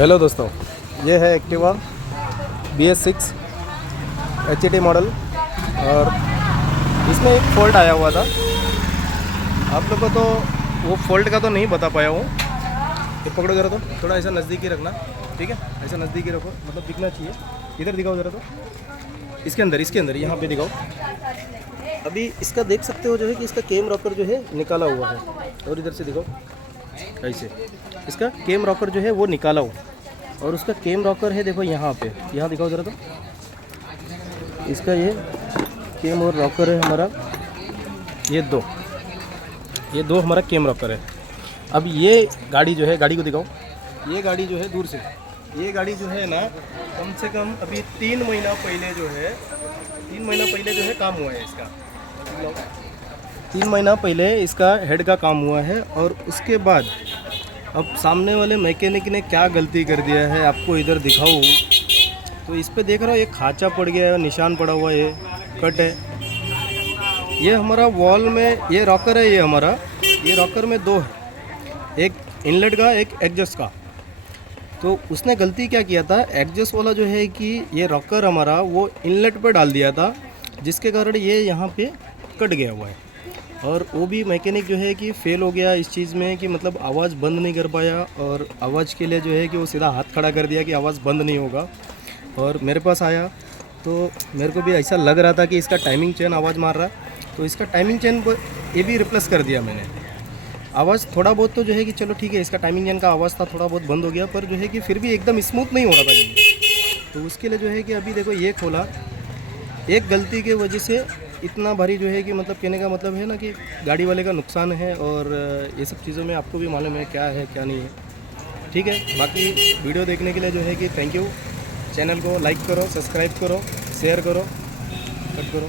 Hello दोस्तों, ये है एक्टिवा BS6 HT मॉडल और इसमें एक फ़ॉल्ट आया हुआ था। आप लोगों को तो वो फ़ॉल्ट का तो नहीं बता पाया हूँ। ये पकड़ो जरा, तो थोड़ा ऐसा नज़दीकी रखना, ठीक है? ऐसा नज़दीकी रखो, मतलब दिखना चाहिए। इधर दिखाओ जरा, तो इसके अंदर यहाँ पे दिखाओ। अभी इसका देख सकते हो जो है कि इसका केम रॉकर जो है निकाला हुआ है, और इधर से दिखाओ ऐसे इसका केम रॉकर जो है वो निकाला हुआ, और उसका केम रॉकर है देखो यहाँ पे, यहाँ दिखाओ ज़रा, तो इसका ये केम और रॉकर है हमारा, ये दो हमारा केम रॉकर है। अब ये गाड़ी जो है, गाड़ी को दिखाओ, ये गाड़ी जो है दूर से, ये गाड़ी जो है ना कम से कम अभी 3 महीना पहले जो है काम हुआ है इसका। 3 महीना पहले इसका हेड का काम हुआ है, और उसके बाद अब सामने वाले मैकेनिक ने क्या गलती कर दिया है आपको इधर दिखाऊं तो इस पे देख रहा हो, ये खांचा पड़ गया है, निशान पड़ा हुआ है, ये कट है। ये हमारा वॉल में ये रॉकर है, ये हमारा, ये रॉकर में 2 है, एक इनलेट का, एक एग्जॉस्ट का। तो उसने गलती क्या किया था, एग्जॉस्ट वाला जो है कि ये रॉकर हमारा वो इनलेट पर डाल दिया था, जिसके कारण ये यहाँ पे कट गया हुआ है। और वो भी मैकेनिक जो है कि फेल हो गया इस चीज़ में कि मतलब आवाज़ बंद नहीं कर पाया, और आवाज़ के लिए जो है कि वो सीधा हाथ खड़ा कर दिया कि आवाज़ बंद नहीं होगा। और मेरे पास आया तो मेरे को भी ऐसा लग रहा था कि इसका टाइमिंग चेन आवाज़ मार रहा, तो इसका टाइमिंग चेन ये भी रिप्लेस कर दिया मैंने। आवाज़ थोड़ा बहुत तो जो है कि चलो ठीक है, इसका टाइमिंग चेन का आवाज़ था थोड़ा बहुत बंद हो गया, पर जो है कि फिर भी एकदम स्मूथ नहीं हो रहा था ये। तो उसके लिए जो है कि अभी देखो ये खोला, एक गलती के वजह से इतना भारी जो है कि मतलब कहने का मतलब है ना कि गाड़ी वाले का नुकसान है, और ये सब चीज़ों में आपको भी मालूम है क्या है क्या नहीं है, ठीक है। बाकी वीडियो देखने के लिए जो है कि थैंक यू। चैनल को लाइक करो, सब्सक्राइब करो, शेयर करो, कट करो।